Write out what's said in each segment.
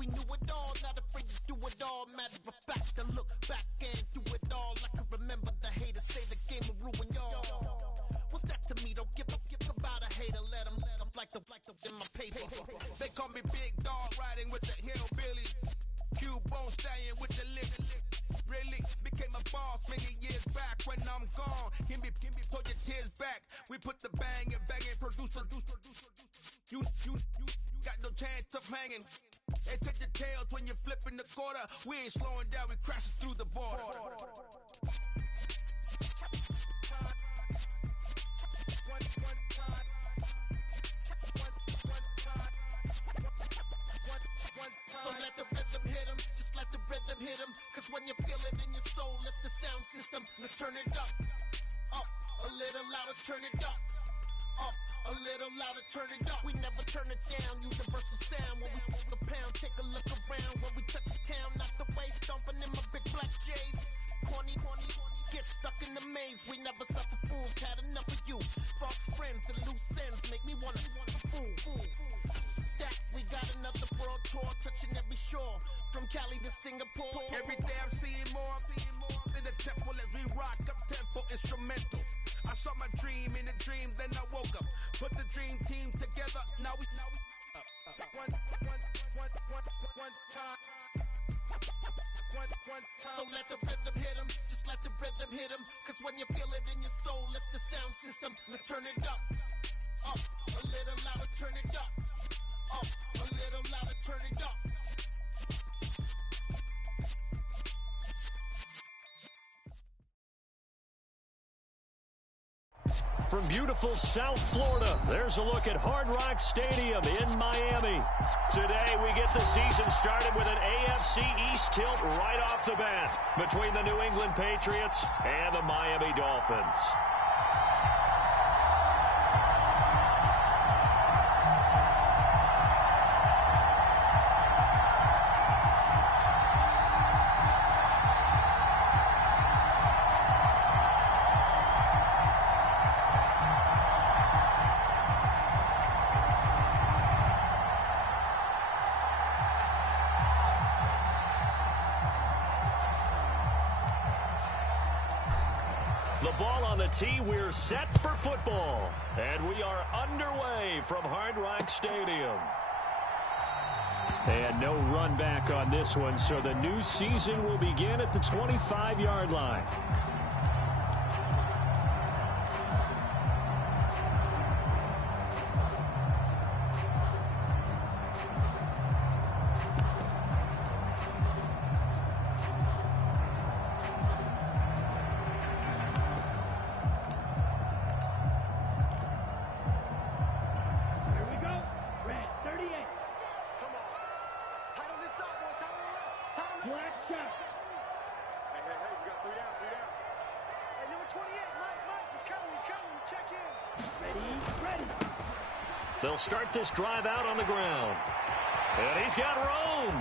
We knew it all, not afraid to do it all. Matter of fact, I look back and do it all. I can remember the haters say the game will ruin y'all. What's that to me? Don't give about a hater. Let them like the in my paper. They call me Big Dog, riding with the hillbillies. Q-Bone stallion with the lick. Really became a boss many years back. When I'm gone, give me pull your tears back. We put the bang and producer. You got no chance of hanging. They take the tails when you're flipping the quarter. We ain't slowing down, we crashing through the border. So let the rhythm hit him, just let the rhythm hit him. Cause when you feel it in your soul, lift the sound system. Let's turn it up, a little louder, turn it up. A little louder, turn it up. We never turn it down, universal sound. When we move the pound, take a look around. When we touch the town, not the way, stomping in my big black J's. Corny, get stuck in the maze. We never suffer fools, had enough of you. False friends and loose ends make me wanna fool. That we got another world tour, touching every shore. From Cali to Singapore. Every day I'm seeing more in the temple as we rock up tempo instrumentals. I saw my dream in a dream, then I woke up. Put the dream team together, now we one time. So let the rhythm hit him, just let the rhythm hit him. Cause when you feel it in your soul, lift the sound system. Let's turn it up, a little louder, turn it up. A little louder, turn it up. From beautiful South Florida, there's a look at Hard Rock Stadium in Miami. Today, we get the season started with an AFC East tilt right off the bat between the New England Patriots and the Miami Dolphins. The ball on the tee, we're set for football. And we are underway from Hard Rock Stadium. And no run back on this one, so the new season will begin at the 25-yard line. They'll start this drive out on the ground. And he's got room.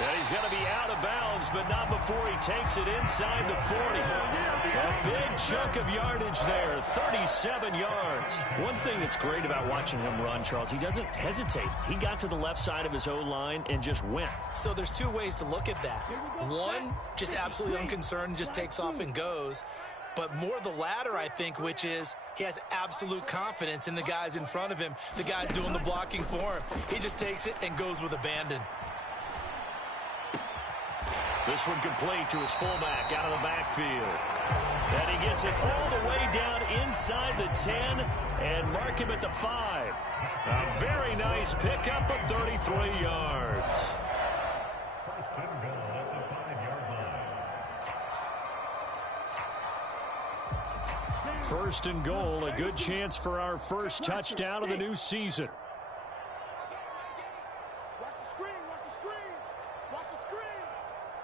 And he's going to be out of bounds, but not before he takes it inside the 40. A big chunk of yardage there, 37 yards. One thing that's great about watching him run, Charles, he doesn't hesitate. He got to the left side of his O-line and just went. So there's two ways to look at that. One, just absolutely unconcerned, just takes off and goes. But more the latter, I think, which is he has absolute confidence in the guys in front of him, the guys doing the blocking for him. He just takes it and goes with abandon. This one complete to his fullback out of the backfield. And he gets it all the way down inside the 10 and mark him at the 5. A very nice pickup of 33 yards. First and goal, a good chance for our first touchdown of the new season. Watch the screen, watch the screen, watch the screen.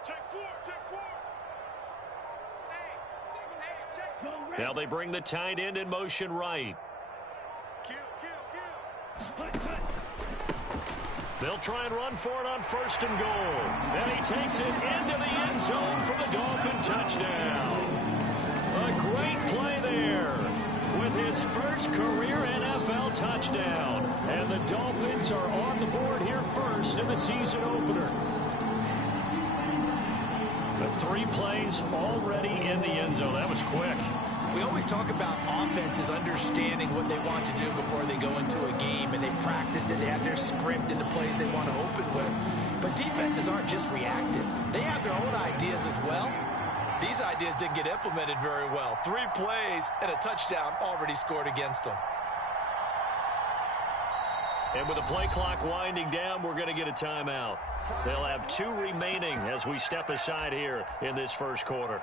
Check four. Now they bring the tight end in motion right. Kill. They'll try and run for it on first and goal. And he takes it into the end zone for the Dolphin touchdown. A great play there with his first career NFL touchdown. touchdown. And the Dolphins are on the board here first in the season opener. The 3 plays already in the end zone. That was quick. We always talk about offenses understanding what they want to do before they go into a game, and they practice it. They have their script and the plays they want to open with. But defenses aren't just reactive. They have their own ideas as well. These ideas didn't get implemented very well. 3 plays and a touchdown already scored against them. And with the play clock winding down, we're going to get a timeout. They'll have 2 remaining as we step aside here in this first quarter.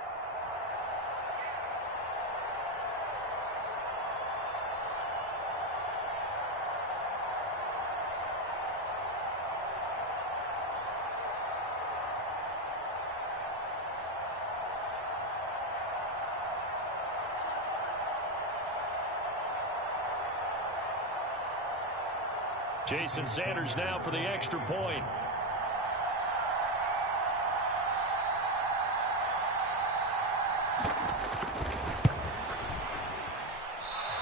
Jason Sanders now for the extra point.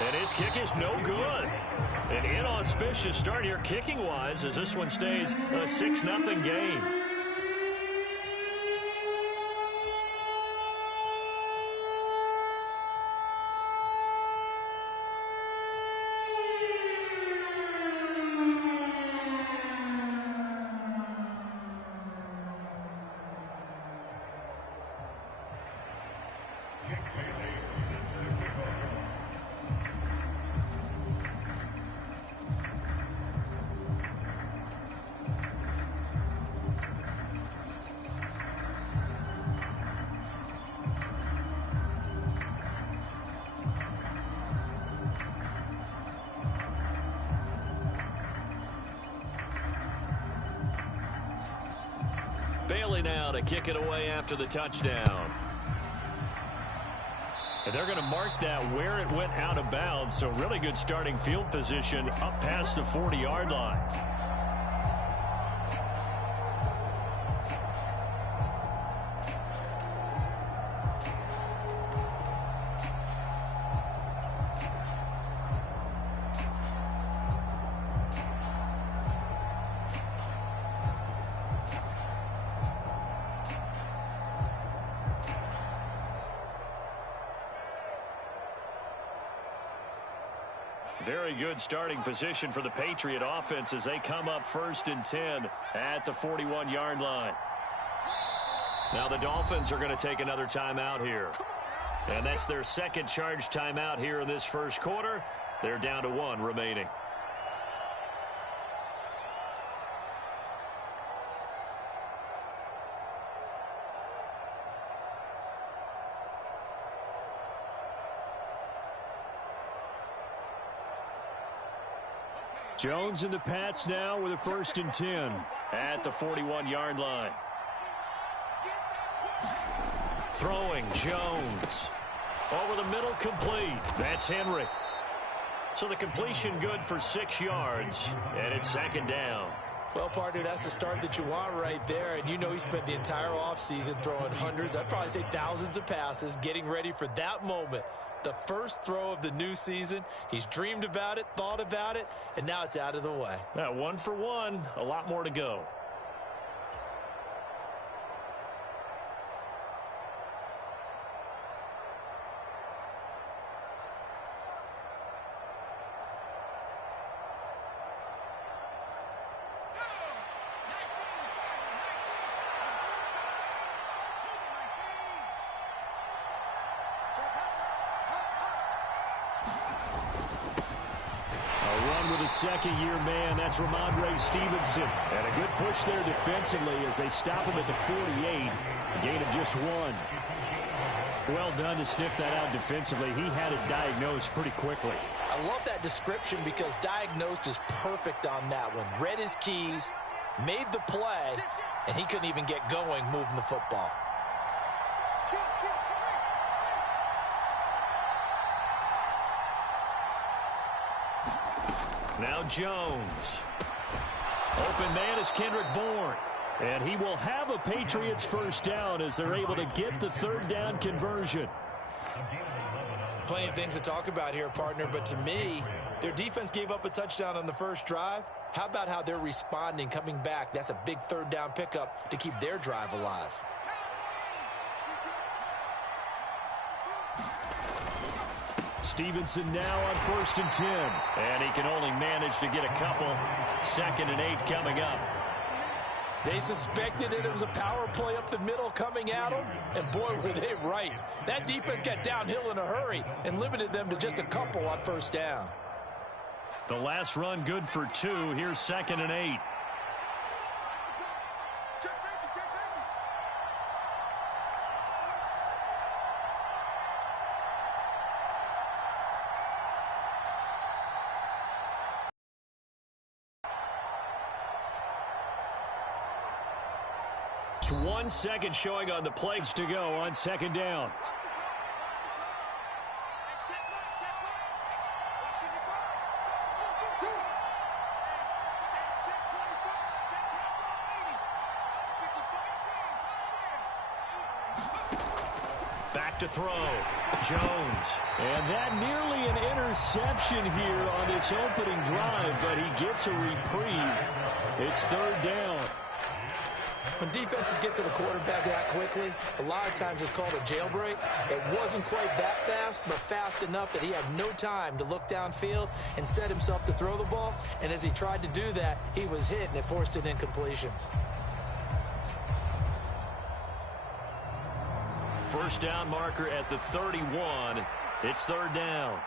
And his kick is no good. An inauspicious start here kicking-wise as this one stays a 6-0 game. Bailey now to kick it away after the touchdown. And they're going to mark that where it went out of bounds, so really good starting field position up past the 40-yard line. Very good starting position for the Patriot offense as they come up 1st and 10 at the 41-yard line. Now the Dolphins are going to take another timeout here. And that's their second charge timeout here in this first quarter. They're down to 1 remaining. Jones and the Pats now with a 1st and 10 at the 41-yard line. Throwing Jones. Over the middle, complete. That's Henry. So the completion good for 6 yards, and it's 2nd down. Well, partner, that's the start that you want right there. And you know he spent the entire offseason throwing hundreds, I'd probably say thousands of passes, getting ready for that moment. The first throw of the new season. He's dreamed about it, thought about it, and now it's out of the way. 1 for 1, a lot more to go. Second-year man, that's Ramondre Stevenson. And a good push there defensively as they stop him at the 48. A gain of just 1. Well done to sniff that out defensively. He had it diagnosed pretty quickly. I love that description because diagnosed is perfect on that one. Read his keys, made the play, and he couldn't even get going moving the football. Now Jones. Open man is Kendrick Bourne. And he will have a Patriots 1st down as they're able to get the 3rd down conversion. Plenty of things to talk about here, partner, but to me, their defense gave up a touchdown on the first drive. How about how they're responding, coming back? That's a big third down pickup to keep their drive alive. Stevenson now on 1st and 10. And he can only manage to get a couple. 2nd and 8 coming up. They suspected it was a power play up the middle coming at them, and boy, were they right. That defense got downhill in a hurry and limited them to just a couple on 1st down. The last run good for 2. Here's 2nd and 8. Just 1 second showing on the plays to go on 2nd down. Back to throw. Jones. And that nearly an interception here on this opening drive, but he gets a reprieve. It's 3rd down. When defenses get to the quarterback that quickly, a lot of times it's called a jailbreak. It wasn't quite that fast, but fast enough that he had no time to look downfield and set himself to throw the ball. And as he tried to do that, he was hit, and it forced an incompletion. First down marker at the 31. It's 3rd down.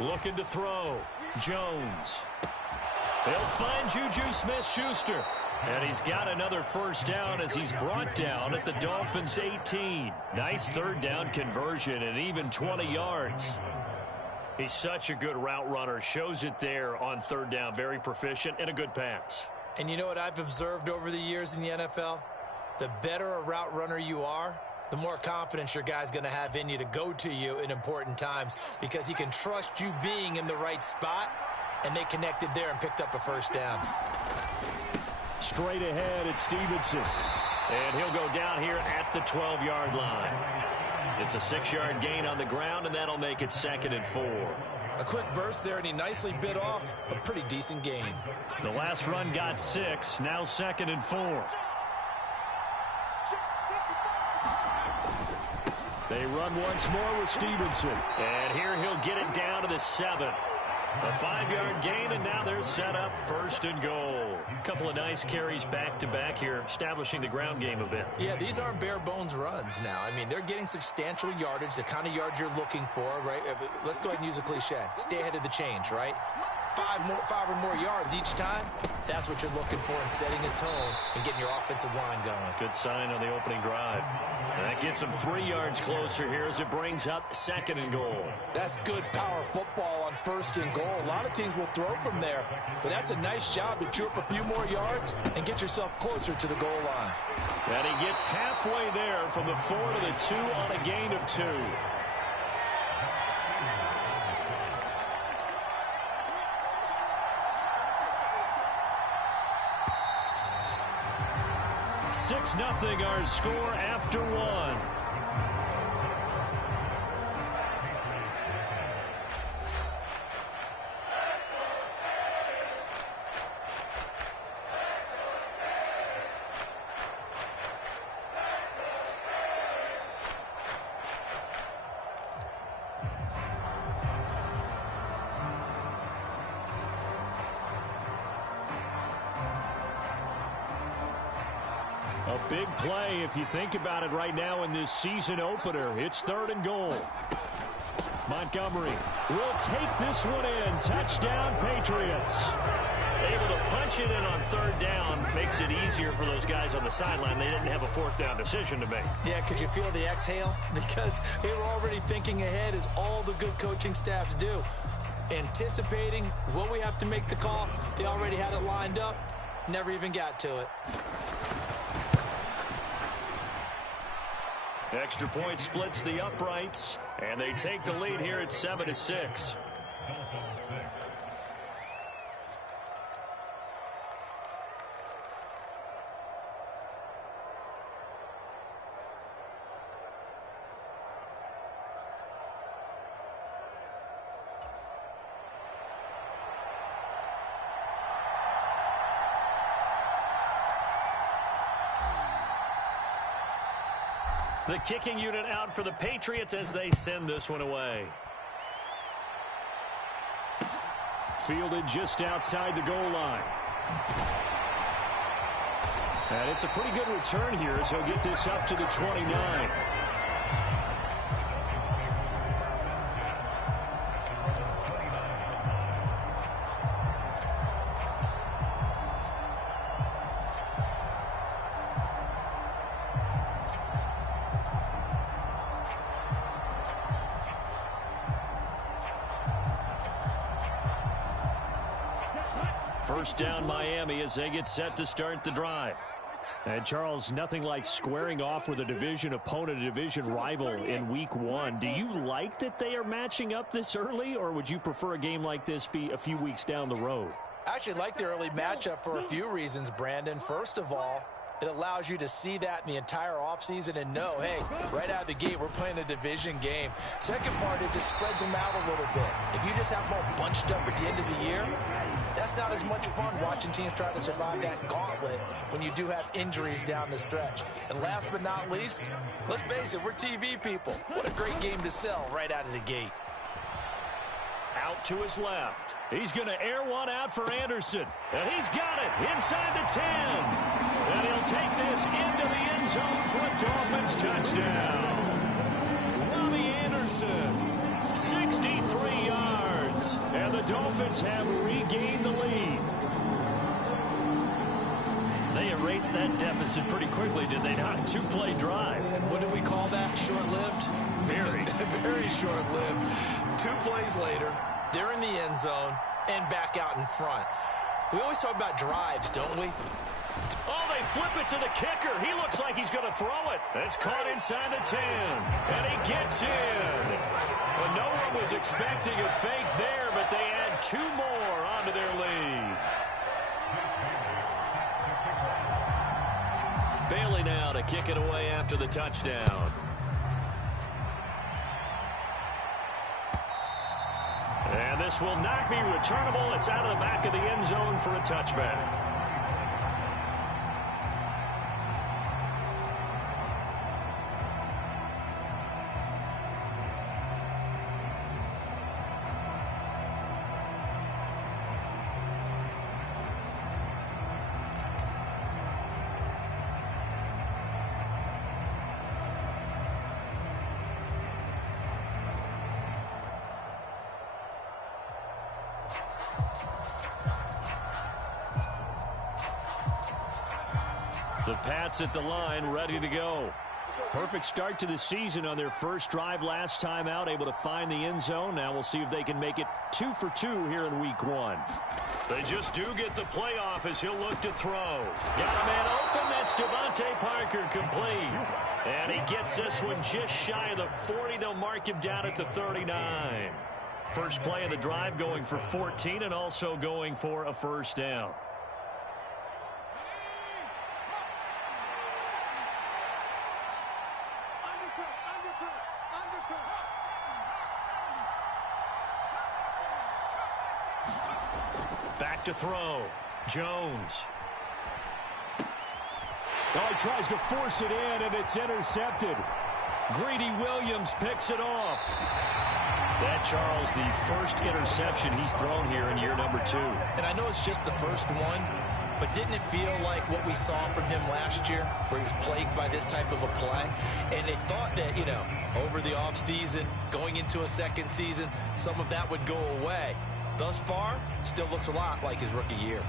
Looking to throw. Jones. He'll find Juju Smith-Schuster. And he's got another first down as he's brought down at the Dolphins' 18. Nice 3rd down conversion and even 20 yards. He's such a good route runner. Shows it there on 3rd down. Very proficient and a good pass. And you know what I've observed over the years in the NFL? The better a route runner you are, the more confidence your guy's going to have in you to go to you in important times because he can trust you being in the right spot, and they connected there and picked up a first down. Straight ahead, it's Stevenson. And he'll go down here at the 12-yard line. It's a 6-yard gain on the ground, and that'll make it 2nd and 4. A quick burst there, and he nicely bit off a pretty decent gain. The last run got 6, now 2nd and 4. They run once more with Stevenson. And here he'll get it down to the 7. A 5-yard gain, and now they're set up 1st and goal. A couple of nice carries back-to-back here, establishing the ground game a bit. Yeah, these aren't bare-bones runs now. I mean, they're getting substantial yardage, the kind of yards you're looking for, right? Let's go ahead and use a cliche. Stay ahead of the change, right? 5 or more yards each time, that's what you're looking for in setting a tone and getting your offensive line going. Good sign on the opening drive. And that gets them 3 yards closer here as it brings up 2nd and goal. That's good power football on 1st and goal. A lot of teams will throw from there, but that's a nice job to chew up a few more yards and get yourself closer to the goal line. And he gets halfway there from the 4 to the 2 on a gain of 2. 6-0 our score after 1. A big play if you think about it right now in this season opener. It's 3rd and goal. Montgomery will take this one in. Touchdown, Patriots. Able to punch it in on 3rd down. Makes it easier for those guys on the sideline. They didn't have a 4th down decision to make. Yeah, could you feel the exhale? Because they were already thinking ahead, as all the good coaching staffs do. Anticipating, will we have to make the call? They already had it lined up. Never even got to it. Extra point splits the uprights, and they take the lead here at 7-6. The kicking unit out for the Patriots as they send this one away. Fielded just outside the goal line. And it's a pretty good return here as he'll get this up to the 29. First down Miami as they get set to start the drive. And Charles, nothing like squaring off with a division opponent, a division rival in week one. Do you like that they are matching up this early, or would you prefer a game like this be a few weeks down the road? I actually like the early matchup for a few reasons, Brandon. First of all, it allows you to see that in the entire offseason and know, hey, right out of the gate, we're playing a division game. Second part is it spreads them out a little bit. If you just have them all bunched up at the end of the year, that's not as much fun watching teams try to survive that gauntlet when you do have injuries down the stretch. And last but not least, let's face it, we're TV people. What a great game to sell right out of the gate. Out to his left. He's going to air one out for Anderson. And he's got it inside the 10. And he'll take this into the end zone for a Dolphins touchdown. Robbie Anderson, 63 yards. And the Dolphins have regained the lead. They erased that deficit pretty quickly, did they not? Two-play drive. And what do we call that? Short-lived? Very. Very short-lived. 2 plays later, they're in the end zone and back out in front. We always talk about drives, don't we? Oh, they flip it to the kicker. He looks like he's going to throw it. It's caught inside the 10. And he gets in. Well, no one was expecting a fake there, but they add 2 more onto their lead. Bailey now to kick it away after the touchdown. And this will not be returnable. It's out of the back of the end zone for a touchback. The Pats at the line, ready to go. Perfect start to the season on their first drive last time out, able to find the end zone. Now we'll see if they can make it 2 for 2 here in week 1. They just do get the playoff as he'll look to throw. Got a man open. That's Devontae Parker complete. And he gets this one just shy of the 40. They'll mark him down at the 39. First play of the drive going for 14 and also going for a first down. Back to throw. Jones. Oh, he tries to force it in, and it's intercepted. Greedy Williams picks it off. That, Charles, the first interception he's thrown here in year number 2. And I know it's just the first one, but didn't it feel like what we saw from him last year, where he was plagued by this type of a play? And they thought that, you know, over the offseason, going into a second season, some of that would go away. Thus far, still looks a lot like his rookie year.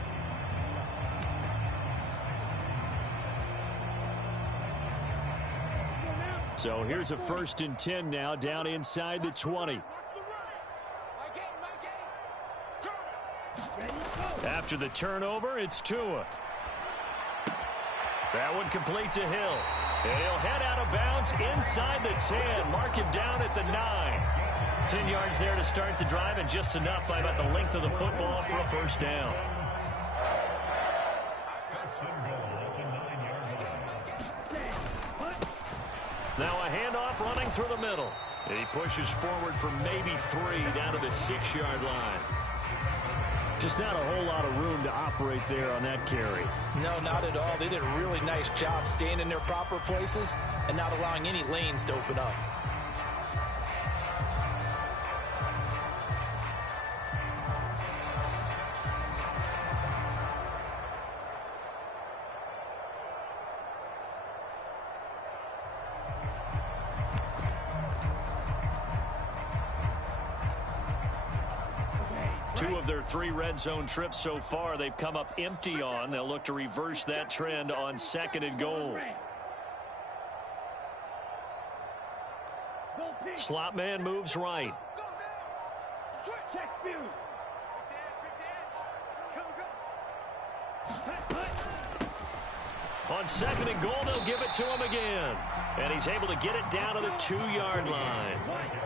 So here's a 1st and 10 now, down inside the 20. After the turnover, it's Tua. That one complete to Hill. And he'll head out of bounds inside the 10. Mark him down at the 9. 10 yards there to start the drive, and just enough by about the length of the football for a first down. Now a handoff running through the middle. And he pushes forward for maybe 3 down to the 6-yard line. Just not a whole lot of room to operate there on that carry. No, not at all. They did a really nice job staying in their proper places and not allowing any lanes to open up. Two of their 3 red zone trips so far, they've come up empty on. They'll look to reverse that trend on 2nd and goal. Slot man moves right. On 2nd and goal, they'll give it to him again. And he's able to get it down to the 2-yard line.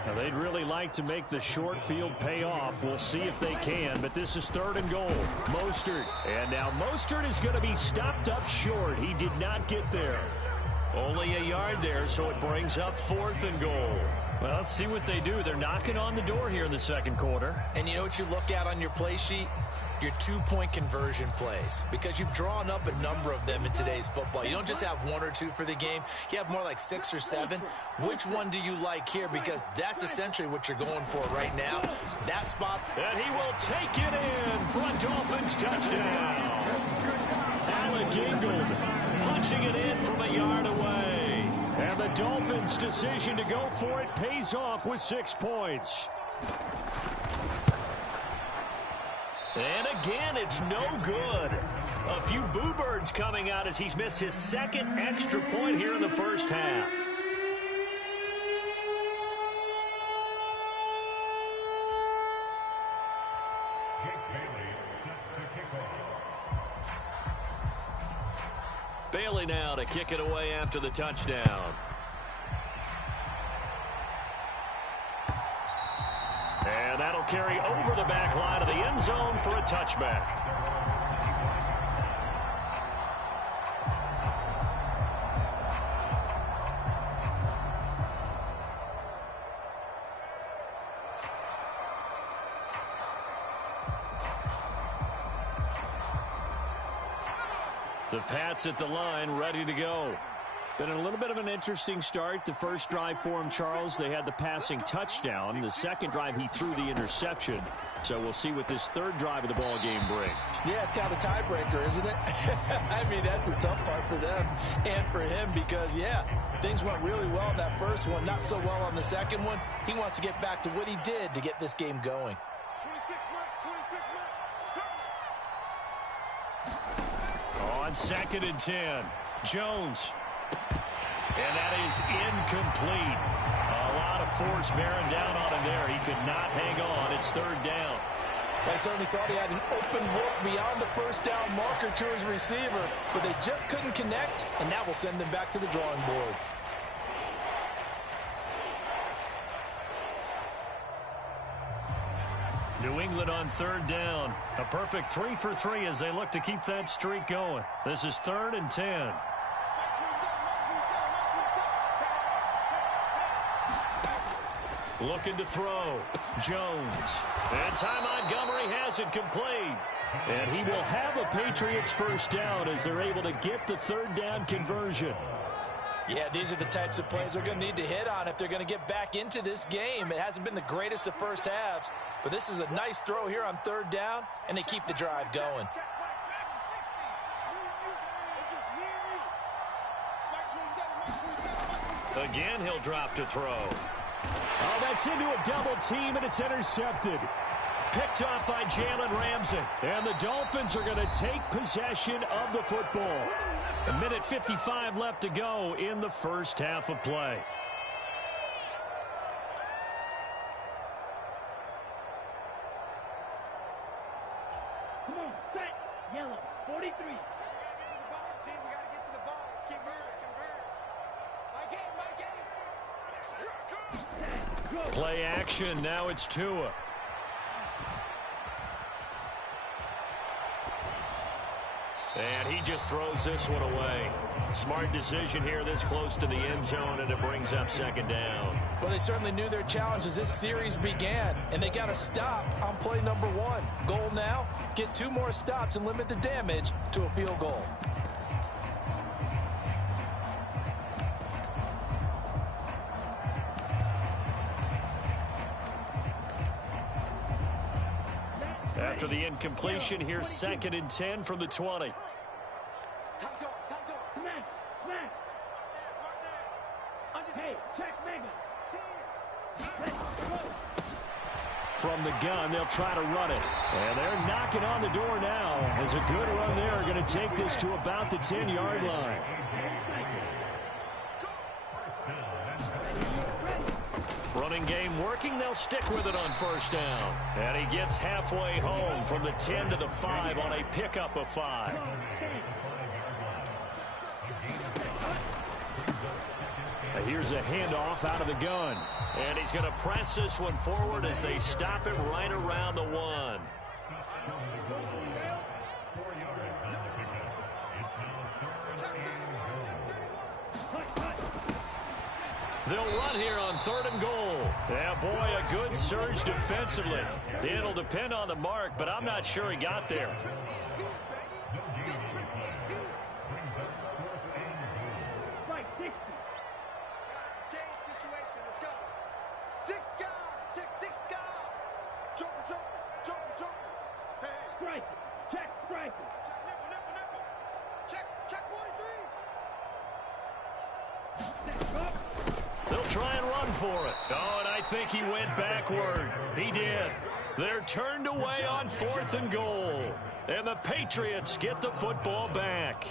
Now, they'd really like to make the short field pay off. We'll see if they can, but this is 3rd and goal. Mostert. And now Mostert is going to be stopped up short. He did not get there. Only a yard there, so it brings up 4th and goal. Well, let's see what they do. They're knocking on the door here in the 2nd quarter. And you know what you look at on your play sheet? Your 2-point conversion plays, because you've drawn up a number of them in today's football. You don't just have 1 or 2 for the game. You have more like 6 or 7. Which one do you like here? Because that's essentially what you're going for right now. That spot. And he will take it in for a Dolphins touchdown. Alec Ingold punching it in from a yard away. And the Dolphins' decision to go for it pays off with 6 points. And again, it's no good. A few boo birds coming out as he's missed his 2nd extra point here in the first half. Bailey now to kick it away after the touchdown. And that'll carry over the back line of the end zone for a touchback. The Pats at the line, ready to go. Been a little bit of an interesting start. The first drive for him, Charles, they had the passing touchdown. The second drive, he threw the interception. So we'll see what this 3rd drive of the ball game brings. Yeah, it's kind of a tiebreaker, isn't it? I mean, that's the tough part for them and for him because, yeah, things went really well in that first one, not so well on the second one. He wants to get back to what he did to get this game going. 26 On 2nd and 10, Jones. And that is incomplete. A lot of force bearing down on him there. He could not hang on. It's 3rd down. I certainly thought he had an open look beyond the first down marker to his receiver, but they just couldn't connect, and that will send them back to the drawing board. New England on 3rd down. A perfect 3 for 3 as they look to keep that streak going. This is 3rd and 10. Looking to throw. Jones. And Ty Montgomery has it complete. And he will have a Patriots first down as they're able to get the 3rd down conversion. Yeah, these are the types of plays they're going to need to hit on if they're going to get back into this game. It hasn't been the greatest of first halves, but this is a nice throw here on 3rd down, and they keep the drive going. Again, he'll drop to throw. Oh, that's into a double team, and it's intercepted. Picked off by Jalen Ramsey. And the Dolphins are going to take possession of the football. 1:55 left to go in the first half of play. Come on, set, yellow, 43. Team, we got to get to the ball. Let's keep moving. My game. Play action. Now it's Tua. And he just throws this one away. Smart decision here this close to the end zone, and it brings up second down. Well, they certainly knew their challenge as this series began, and they got to stop on play number 1. Goal now, get 2 more stops and limit the damage to a field goal. After the incompletion, here's 2nd and 10 from the 20. Hey, check Mega. From the gun, they'll try to run it. And they're knocking on the door now. As a good run there, going to take this to about the 10-yard line. Running game working, they'll stick with it on first down. And he gets halfway home from the 10 to the 5 on a pickup of 5. Here's a handoff out of the gun. And he's going to press this one forward as they stop it right around the 1. They'll run here on 3rd and goal. Yeah, boy, a good surge defensively. It'll depend on the mark, but I'm not sure he got there. They'll try and run for it. Oh, and I think he went backward. He did. They're turned away on 4th and goal. And the Patriots get the football back.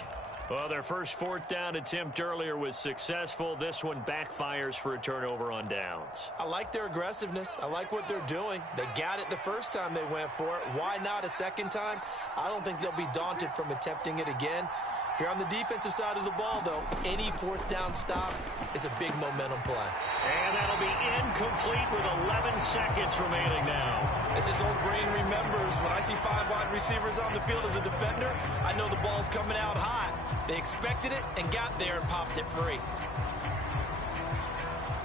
Well, their first 4th down attempt earlier was successful. This one backfires for a turnover on downs. I like their aggressiveness. I like what they're doing. They got it the first time they went for it. Why not a second time? I don't think they'll be daunted from attempting it again. If you're on the defensive side of the ball, though, any 4th down stop is a big momentum play. And that'll be incomplete with 11 seconds remaining now. As his old brain remembers, when I see 5 wide receivers on the field as a defender, I know the ball's coming out hot. They expected it and got there and popped it free.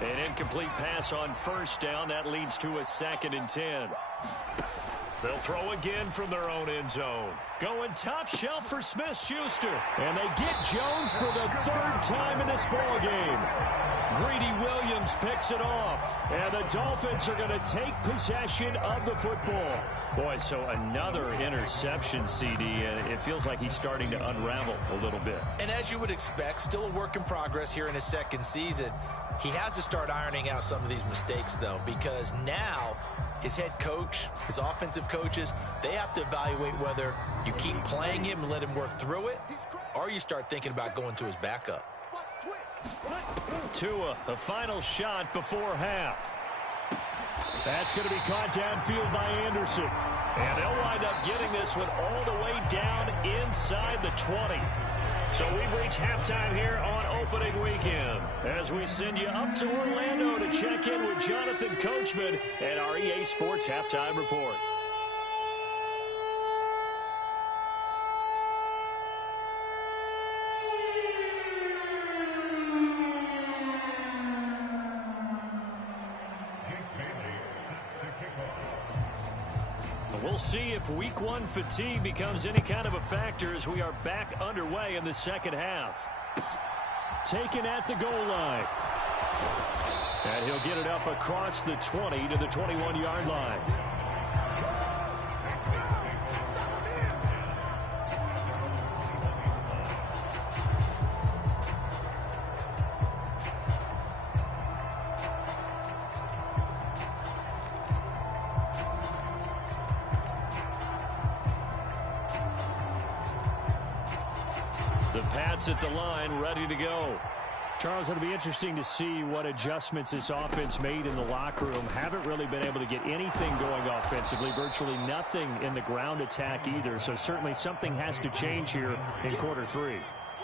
An incomplete pass on first down. That leads to a 2nd and 10. They'll throw again from their own end zone. Going top shelf for Smith-Schuster. And they get Jones for the 3rd time in this ball game. Greedy Williams picks it off. And the Dolphins are going to take possession of the football. Boy, so another interception, CD, and it feels like he's starting to unravel a little bit. And as you would expect, still a work in progress here in his 2nd season. He has to start ironing out some of these mistakes, though, because now his head coach, his offensive coaches, they have to evaluate whether you keep playing him and let him work through it, or you start thinking about going to his backup. Tua, a final shot before half. That's going to be caught downfield by Anderson. And they'll wind up getting this one all the way down inside the 20. So we've reached halftime here on opening weekend as we send you up to Orlando to check in with Jonathan Coachman and our EA Sports Halftime Report. We'll see if week 1 fatigue becomes any kind of a factor as we are back underway in the second half. Taken at the goal line. And he'll get it up across the 20 to the 21-yard line. The Pats at the line, ready to go. Charles, it'll be interesting to see what adjustments this offense made in the locker room. Haven't really been able to get anything going offensively, virtually nothing in the ground attack either. So certainly something has to change here in quarter 3.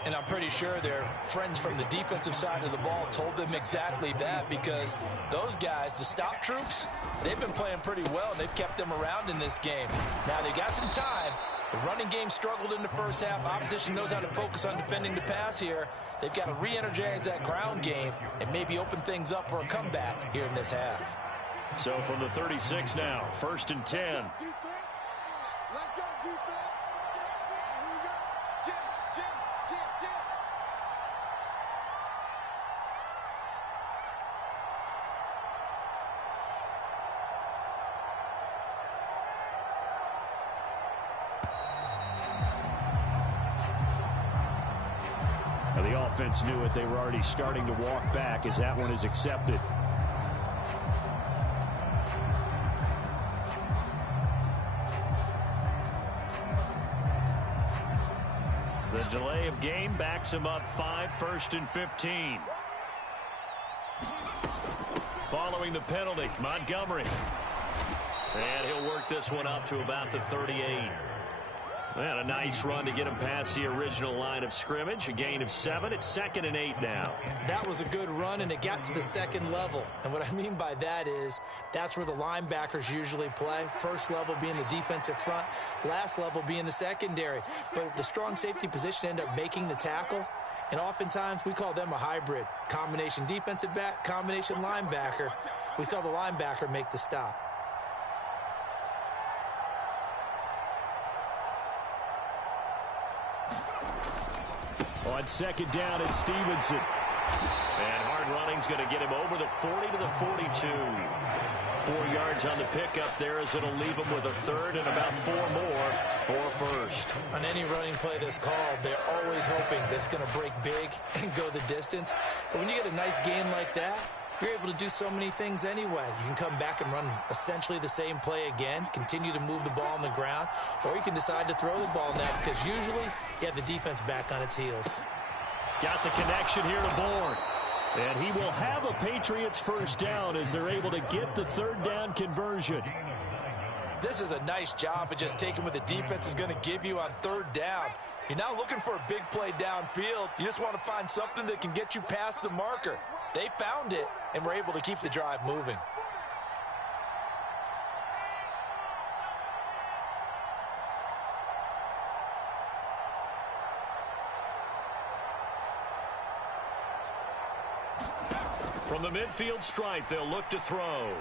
And I'm pretty sure their friends from the defensive side of the ball told them exactly that, because those guys, the stop troops, they've been playing pretty well. They've kept them around in this game. Now, they got some time, The running game struggled in the first half. Opposition knows how to focus on defending the pass here. They've got to re-energize that ground game and maybe open things up for a comeback here in this half. So from the 36 now, 1st and 10. Let's go, defense. Here we go. Jim. Now the offense knew it. They were already starting to walk back as that one is accepted. The delay of game backs him up 5, 1st and 15. Following the penalty, Montgomery. And he'll work this one up to about the 38. And a nice run to get him past the original line of scrimmage. A gain of 7. It's 2nd and 8 now. That was a good run, and it got to the second level. And what I mean by that is that's where the linebackers usually play. First level being the defensive front, last level being the secondary. But the strong safety position ended up making the tackle. And oftentimes we call them a hybrid. Combination defensive back, combination linebacker. We saw the linebacker make the stop. On 2nd down, it's Stevenson. And hard running's going to get him over the 40 to the 42. 4 yards on the pickup there as it'll leave him with a 3rd and about 4 more for 1st. On any running play that's called, they're always hoping that it's going to break big and go the distance. But when you get a nice gain like that, you're able to do so many things anyway. You can come back and run essentially the same play again, continue to move the ball on the ground, or you can decide to throw the ball now because usually you have the defense back on its heels. Got the connection here to Bourne. And he will have a Patriots 1st down as they're able to get the 3rd down conversion. This is a nice job of just taking what the defense is going to give you on 3rd down. You're not looking for a big play downfield. You just want to find something that can get you past the marker. They found it and were able to keep the drive moving. From the midfield stripe, they'll look to throw.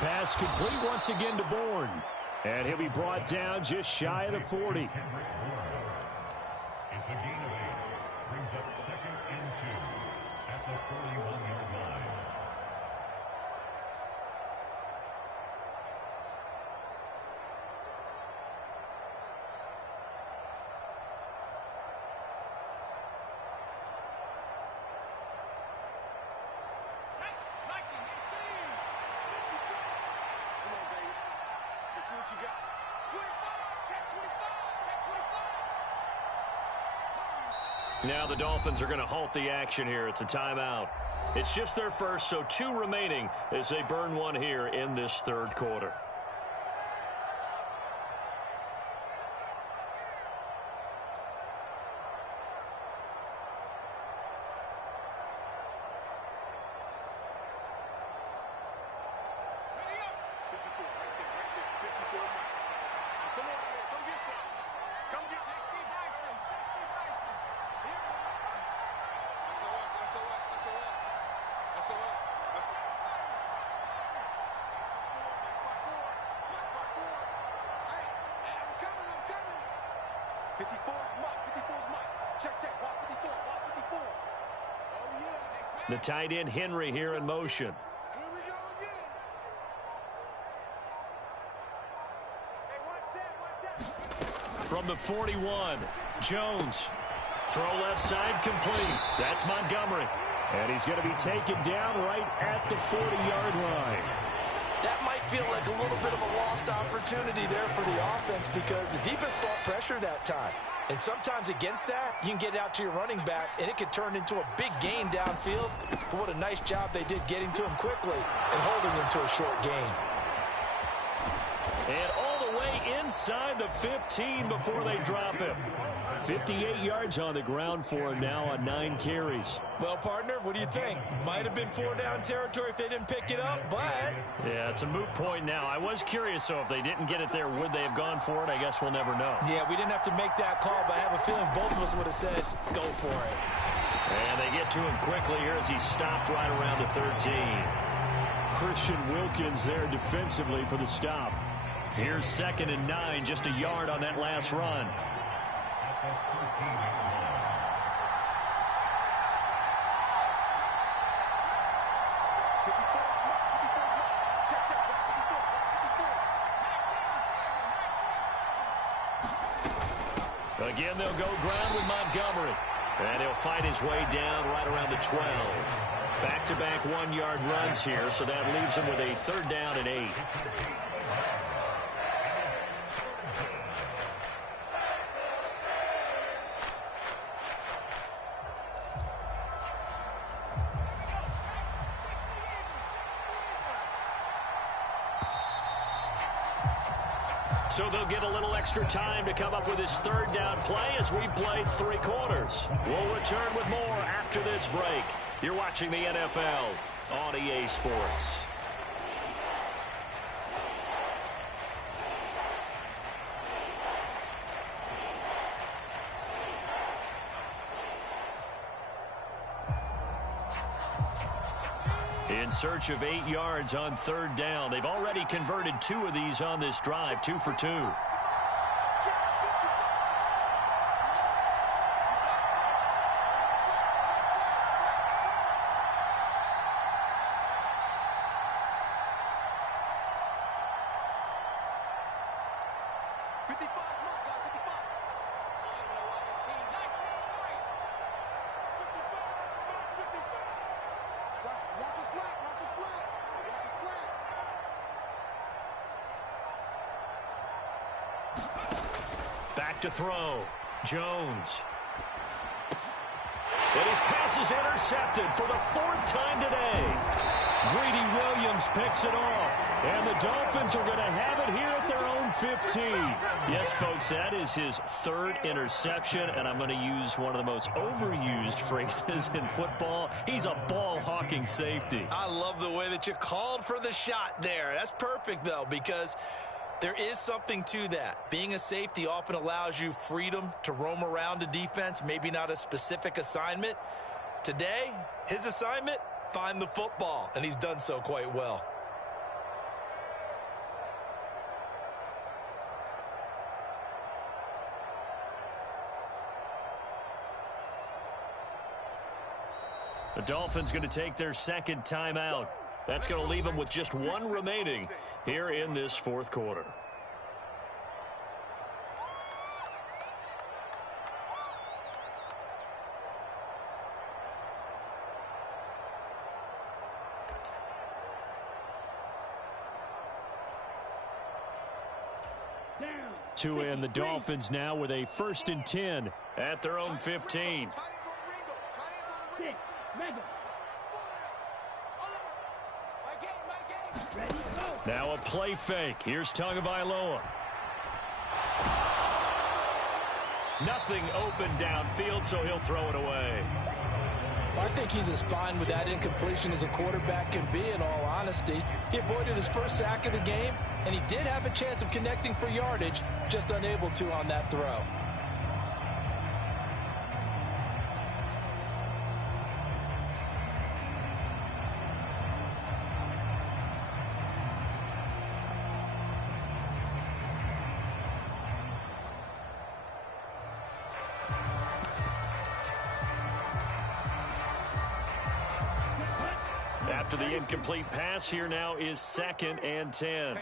Pass complete once again to Bourne. And he'll be brought down just shy of the 40. It's a gain of 8. Brings up 2nd and 2 at the 41-yard line. Now the Dolphins are going to halt the action here. It's a timeout. It's just their first, so 2 remaining as they burn one here in this 3rd quarter. The tight end Henry here in motion. Here we go again. From the 41, Jones. Throw left side complete. That's Montgomery. And he's going to be taken down right at the 40-yard line. That might feel like a little bit of a lost opportunity there for the offense because the defense brought pressure that time. And sometimes against that, you can get out to your running back, and it could turn into a big gain downfield. But what a nice job they did getting to him quickly and holding him to a short gain. And all the way inside the 15 before they drop him. 58 yards on the ground for him now on 9 carries. Well, partner, what do you think? Might have been 4-down territory if they didn't pick it up, but... Yeah, it's a moot point now. I was curious, so if they didn't get it there, would they have gone for it? I guess we'll never know. Yeah, we didn't have to make that call, but I have a feeling both of us would have said, go for it. And they get to him quickly here as he stopped right around the 13. Christian Wilkins there defensively for the stop. Here's 2nd and 9, just a yard on that last run. Again, they'll go ground with Montgomery. And he'll fight his way down right around the 12. Back-to-back 1-yard runs here, so that leaves him with a 3rd down and 8. So they'll get a little extra time to come up with his 3rd down play as we've played 3 quarters. We'll return with more after this break. You're watching the NFL on EA Sports. In search of 8 yards on 3rd down. They've already converted 2 of these on this drive, 2 for 2. Back to throw. Jones. And his pass is intercepted for the 4th time today. Greedy Williams picks it off. And the Dolphins are going to have it here at their own 15. Yes, folks, that is his 3rd interception, and I'm going to use one of the most overused phrases in football. He's a ball-hawking safety. I love the way that you called for the shot there. That's perfect, though, because there is something to that. Being a safety often allows you freedom to roam around a defense, maybe not a specific assignment. Today, his assignment, find the football, and he's done so quite well. The Dolphins going to take their 2nd timeout. That's going to leave them with just 1 remaining here in this 4th quarter. Tua and the Dolphins now with a 1st and 10 at their own 15. Now a play fake. Here's Tagovailoa. Nothing open downfield, so he'll throw it away. I think he's as fine with that incompletion as a quarterback can be, in all honesty. He avoided his 1st sack of the game, and he did have a chance of connecting for yardage, just unable to on that throw. After the incomplete pass, here now is 2nd and 10.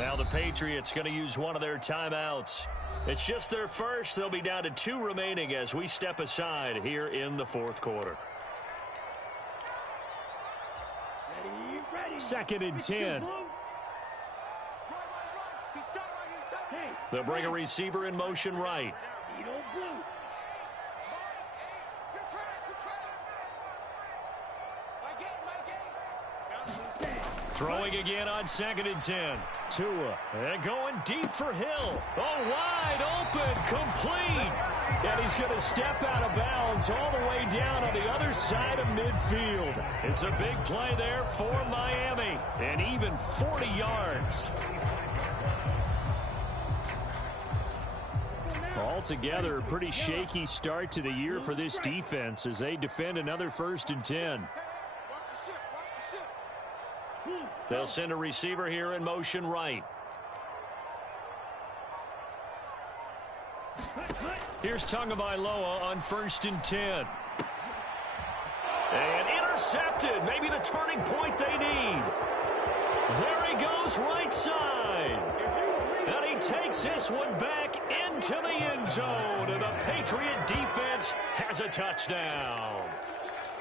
Now the Patriots going to use one of their timeouts. It's just their first. They'll be down to 2 remaining as we step aside here in the 4th quarter. 2nd and 10. They'll bring a receiver in motion right. Throwing again on 2nd and 10. Tua, and going deep for Hill. Oh, wide open, complete. And he's going to step out of bounds all the way down on the other side of midfield. It's a big play there for Miami, and even 40 yards. Altogether, a pretty shaky start to the year for this defense as they defend another 1st and 10. They'll send a receiver here in motion right. Here's Tagovailoa on 1st and 10. And intercepted. Maybe the turning point they need. There he goes right side. And he takes this one back into the end zone. And the Patriot defense has a touchdown.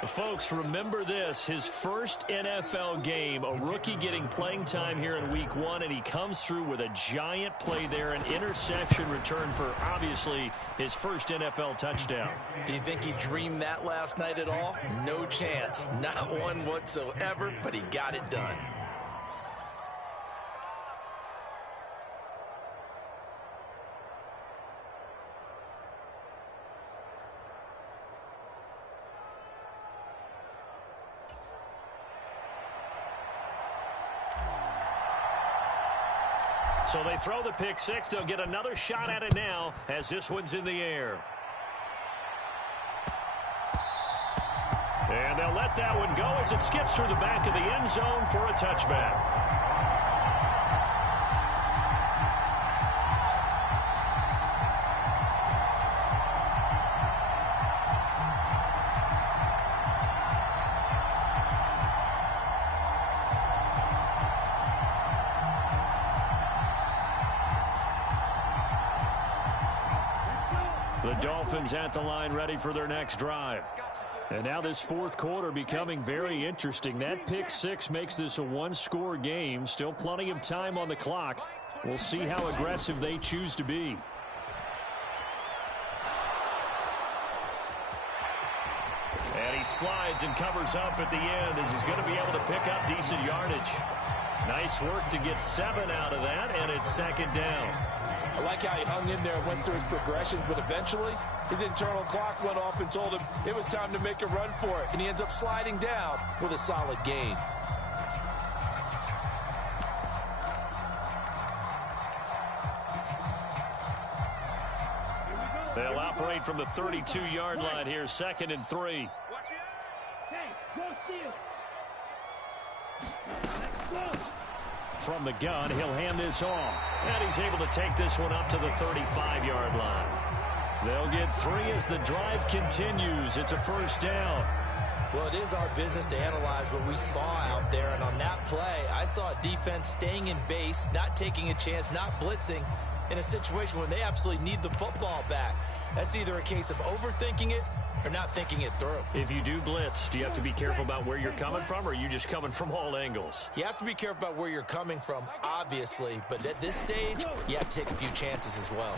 Folks, remember this, his first NFL game, a rookie getting playing time here in week 1, and he comes through with a giant play there, an interception return for, obviously, his first NFL touchdown. Do you think he dreamed that last night at all? No chance. Not one whatsoever, but he got it done. So they throw the pick six. They'll get another shot at it now as this one's in the air. And they'll let that one go as it skips through the back of the end zone for a touchback. The Dolphins at the line ready for their next drive. And now this fourth quarter becoming very interesting. That pick six makes this a one-score game. Still plenty of time on the clock. We'll see how aggressive they choose to be. And he slides and covers up at the end as he's going to be able to pick up decent yardage. Nice work to get 7 out of that, and it's second down. I like how he hung in there and went through his progressions, but eventually his internal clock went off and told him it was time to make a run for it, and he ends up sliding down with a solid gain. They'll operate from the 32-yard line here, 2nd and 3. From the gun, he'll hand this off. And he's able to take this one up to the 35-yard line. They'll get 3 as the drive continues. It's a first down. Well, it is our business to analyze what we saw out there. And on that play, I saw a defense staying in base, not taking a chance, not blitzing in a situation when they absolutely need the football back. That's either a case of overthinking it or not thinking it through. If you do blitz, do you have to be careful about where you're coming from, or are you just coming from all angles? You have to be careful about where you're coming from, obviously, but at this stage, you have to take a few chances as well.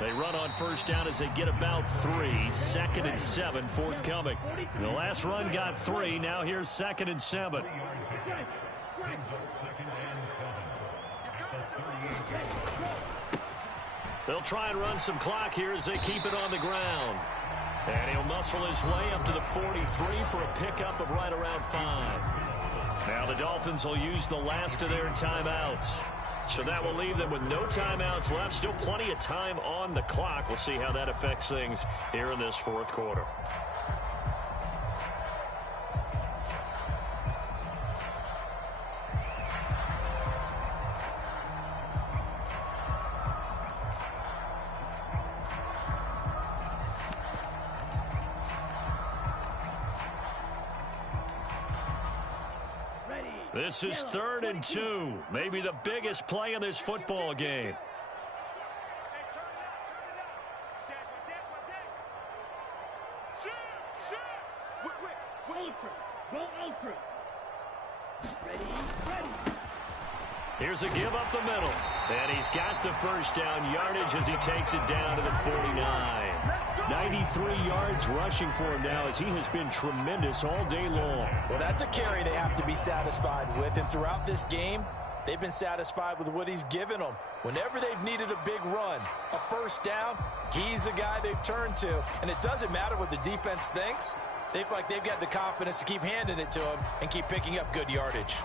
They run on first down as they get about 3. 2nd and 7 forthcoming. The last run got 3. Now here's 2nd and 7. They'll try and run some clock here as they keep it on the ground. And he'll muscle his way up to the 43 for a pickup of right around 5. Now the Dolphins will use the last of their timeouts. So that will leave them with no timeouts left. Still plenty of time on the clock. We'll see how that affects things here in this fourth quarter. This is 3rd and 2. Maybe the biggest play in this football game. Here's a give up the middle. And he's got the first down yardage as he takes it down to the 49. 93 yards rushing for him now as he has been tremendous all day long. Well, that's a carry they have to be satisfied with. And throughout this game, they've been satisfied with what he's given them. Whenever they've needed a big run, a first down, he's the guy they've turned to. And it doesn't matter what the defense thinks. They feel like they've got the confidence to keep handing it to him and keep picking up good yardage.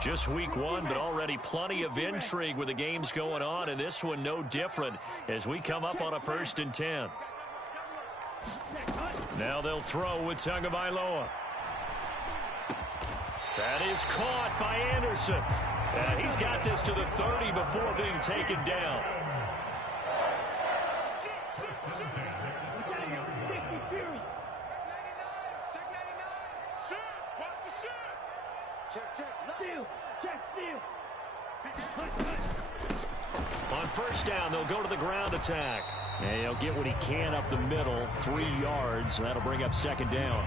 Just week one, but already plenty of intrigue with the games going on, and this one no different as we come up on a 1st and 10. Now they'll throw with Tagovailoa. That is caught by Anderson. And he's got this to the 30 before being taken down. On first down, they'll go to the ground attack. And he'll get what he can up the middle, 3 yards. That'll bring up 2nd down.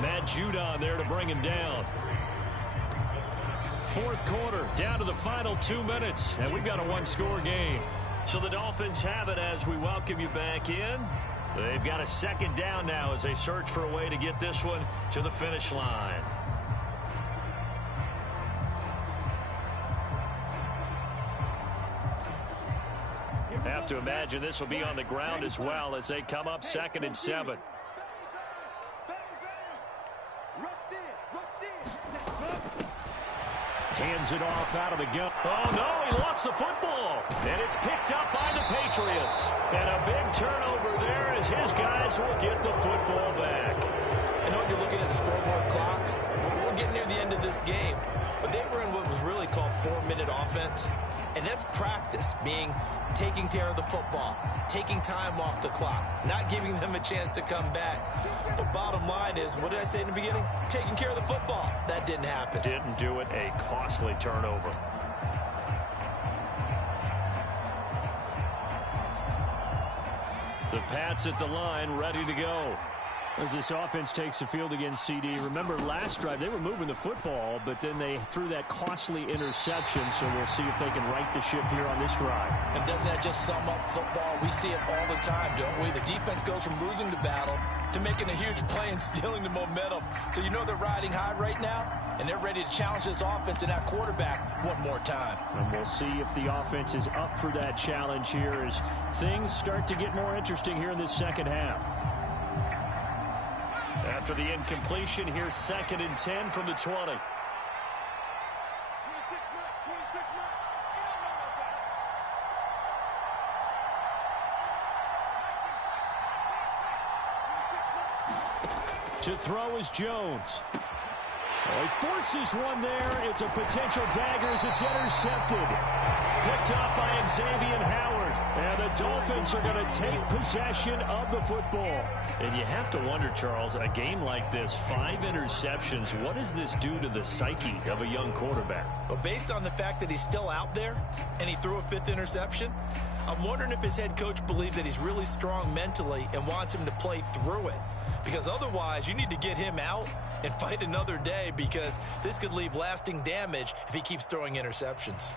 Matt Judon there to bring him down. 4th quarter, down to the final 2 minutes, and we've got a 1-score game. So the Dolphins have it as we welcome you back in. They've got a 2nd down now as they search for a way to get this one to the finish line. Have to imagine this will be on the ground as well as they come up 2nd and 7. Hands it off out of the gun. Oh, no, he lost the football. And it's picked up by the Patriots. And a big turnover there as his guys will get the football back. I know you're looking at the scoreboard clock. We're getting near the end of this game. But they were in what was really called 4-minute offense. And that's practice, being taking care of the football, taking time off the clock, not giving them a chance to come back. But bottom line is, what did I say in the beginning? Taking care of the football. That didn't happen. Didn't do it. A costly turnover. The Pats at the line, ready to go. As this offense takes the field against CD, remember last drive they were moving the football, but then they threw that costly interception, so we'll see if they can right the ship here on this drive. And doesn't that just sum up football? We see it all the time, don't we? The defense goes from losing the battle to making a huge play and stealing the momentum. So you know they're riding high right now, and they're ready to challenge this offense and that quarterback one more time. And we'll see if the offense is up for that challenge here as things start to get more interesting here in this second half. After the incompletion, here's 2nd and 10 from the 20. To throw is Jones. Oh, he forces one there. It's a potential dagger as it's intercepted. Picked up by Xavier Howard. And the Dolphins are going to take possession of the football. And you have to wonder, Charles, a game like this, 5 interceptions, what does this do to the psyche of a young quarterback? But based on the fact that he's still out there and he threw a 5th interception, I'm wondering if his head coach believes that he's really strong mentally and wants him to play through it. Because otherwise, you need to get him out and fight another day, because this could leave lasting damage if he keeps throwing interceptions.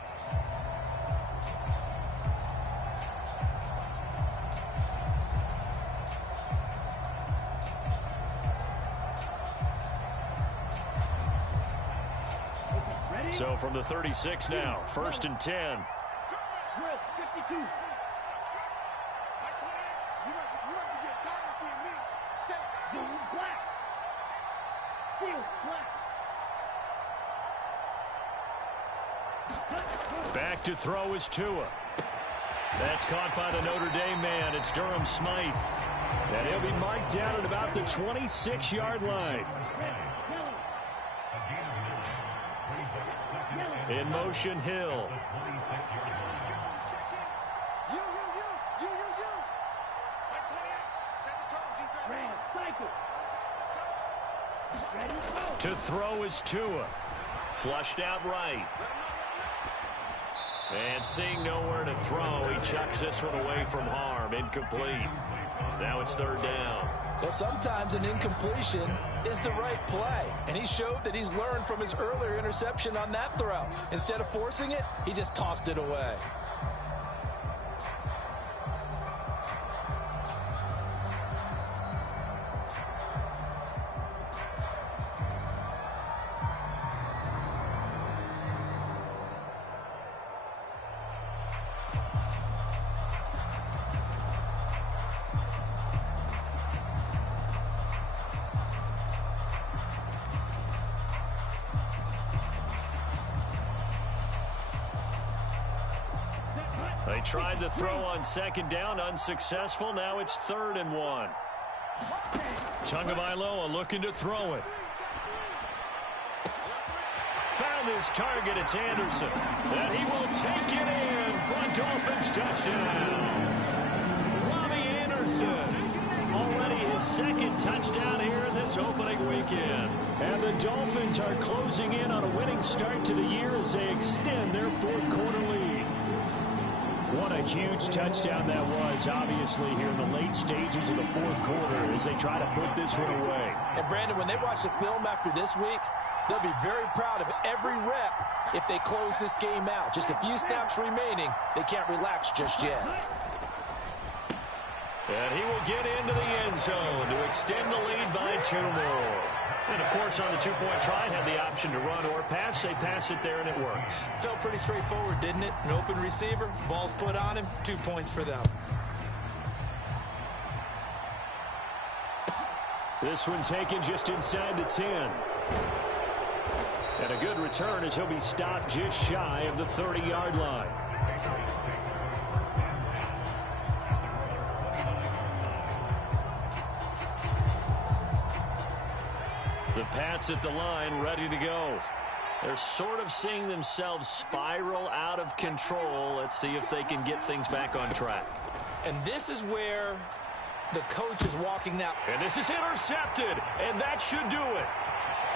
So from the 36 now, 1st and 10. Drill 52. Zone black. Field black. Back to throw is Tua. That's caught by the Notre Dame man. It's Durham Smythe. And he'll be marked down at about the 26-yard line. In motion, Hill. To throw is Tua. Flushed out right. And seeing nowhere to throw, he chucks this one away from harm. Incomplete. Now it's third down. Well, sometimes an incompletion is the right play. And he showed that he's learned from his earlier interception on that throw. Instead of forcing it, he just tossed it away. They tried the throw on second down, unsuccessful. Now it's 3rd and 1. Tagovailoa looking to throw it. Found his target. It's Anderson. And he will take it in for a Dolphins touchdown. Robbie Anderson. Already his 2nd touchdown here in this opening weekend. And the Dolphins are closing in on a winning start to the year as they extend their 4th quarter lead. What a huge touchdown that was, obviously, here in the late stages of the 4th quarter as they try to put this one away. And, Brandon, when they watch the film after this week, they'll be very proud of every rep if they close this game out. Just a few snaps remaining. They can't relax just yet. And he will get into the end zone to extend the lead by 2 more. And, of course, on the 2-point try, had the option to run or pass. They pass it there, and it works. Felt pretty straightforward, didn't it? An open receiver, ball's put on him, 2 points for them. This one taken just inside the 10. And a good return as he'll be stopped just shy of the 30-yard line. The Pats at the line, ready to go. They're sort of seeing themselves spiral out of control. Let's see if they can get things back on track. And this is where the coach is walking now. And this is intercepted, and that should do it.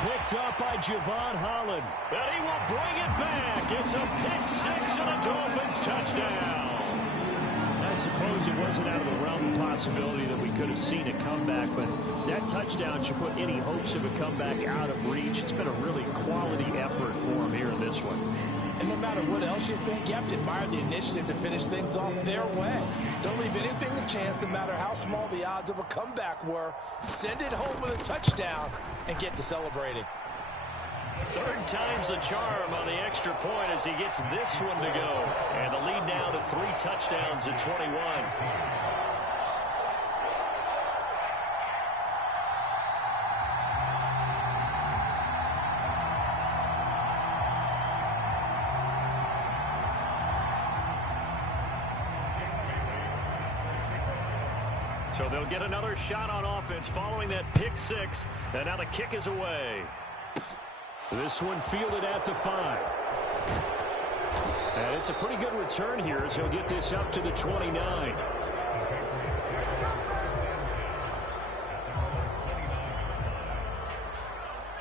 Picked up by Javon Holland. And he will bring it back. It's a pick-6 and a Dolphins touchdown. I suppose it wasn't out of the realm of possibility that we could have seen a comeback, but that touchdown should put any hopes of a comeback out of reach. It's been a really quality effort for him here in this one. And no matter what else you think, you have to admire the initiative to finish things off their way. Don't leave anything to chance, no matter how small the odds of a comeback were. Send it home with a touchdown and get to celebrating. 3rd time's the charm on the extra point as he gets this one to go. And the lead now to 3 touchdowns at 21. So they'll get another shot on offense following that pick-6. And now the kick is away. This one fielded at the 5. And it's a pretty good return here as he'll get this up to the 29.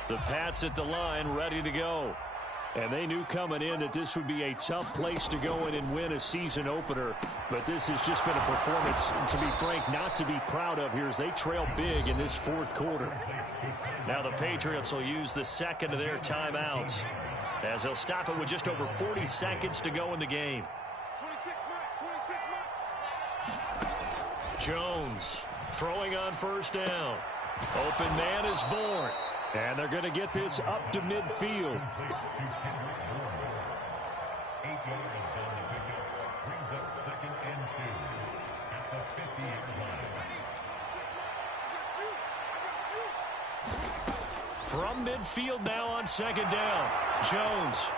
The Pats at the line, ready to go. And they knew coming in that this would be a tough place to go in and win a season opener. But this has just been a performance, to be frank, not to be proud of here as they trail big in this 4th quarter. Now the Patriots will use the 2nd of their timeouts as they'll stop it with just over 40 seconds to go in the game. Jones throwing on 1st down. Open man is born. And they're going to get this up to midfield. 8 yards on the pickup brings up 2nd and 2 at the 50-yard line. From midfield now on 2nd down. Jones.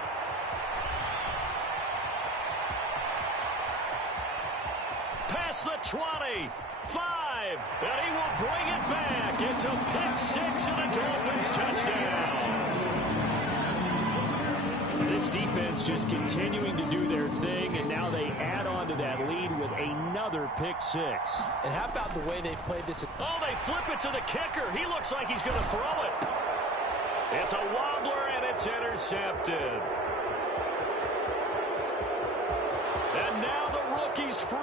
Past the 20. 5. And he will bring it back. It's a pick-6 and a Dolphins touchdown. This defense just continuing to do their thing, and now they add on to that lead with another pick-6. And how about the way they played this? Oh, they flip it to the kicker. He looks like he's going to throw it. It's a wobbler, and it's intercepted. He's free.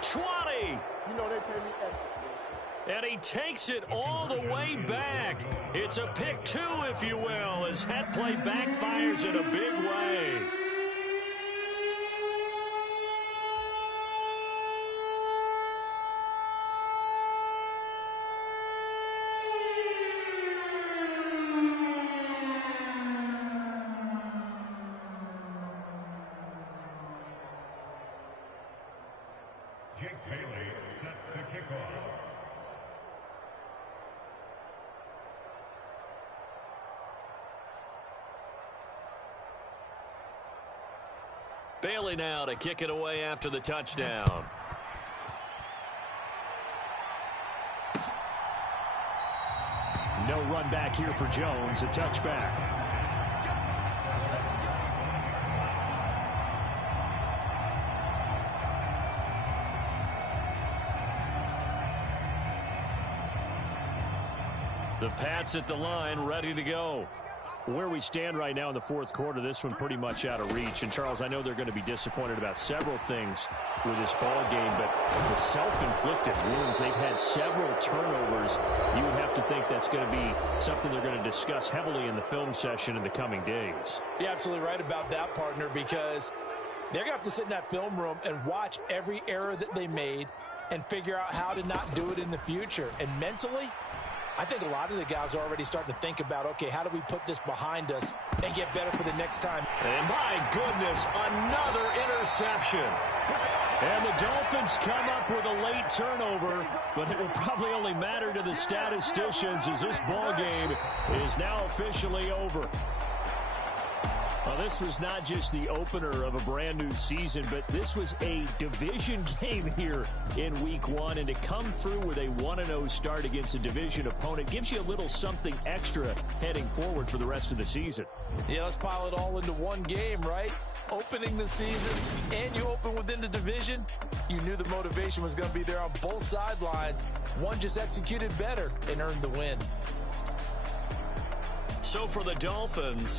20. You know they pay me extra. And he takes it all the way back. It's a pick 2, if you will, as that play backfires in a big way. Jake Bailey sets the kickoff. Bailey now to kick it away after the touchdown. No run back here for Jones. A touchback. The Pats at the line, ready to go. Where we stand right now in the fourth quarter, this one pretty much out of reach. And, Charles, I know they're going to be disappointed about several things with this ball game, but the self-inflicted wounds, they've had several turnovers. You would have to think that's going to be something they're going to discuss heavily in the film session in the coming days. You're absolutely right about that, partner, because they're going to have to sit in that film room and watch every error that they made and figure out how to not do it in the future. And mentally, I think a lot of the guys are already starting to think about, okay, how do we put this behind us and get better for the next time? And my goodness, another interception. And the Dolphins come up with a late turnover, but it will probably only matter to the statisticians as this ball game is now officially over. Well, this was not just the opener of a brand new season, but this was a division game here in week 1. And to come through with a 1-0 start against a division opponent gives you a little something extra heading forward for the rest of the season. Yeah, let's pile it all into one game, right? Opening the season, and you open within the division. You knew the motivation was going to be there on both sidelines. One just executed better and earned the win. So for the Dolphins,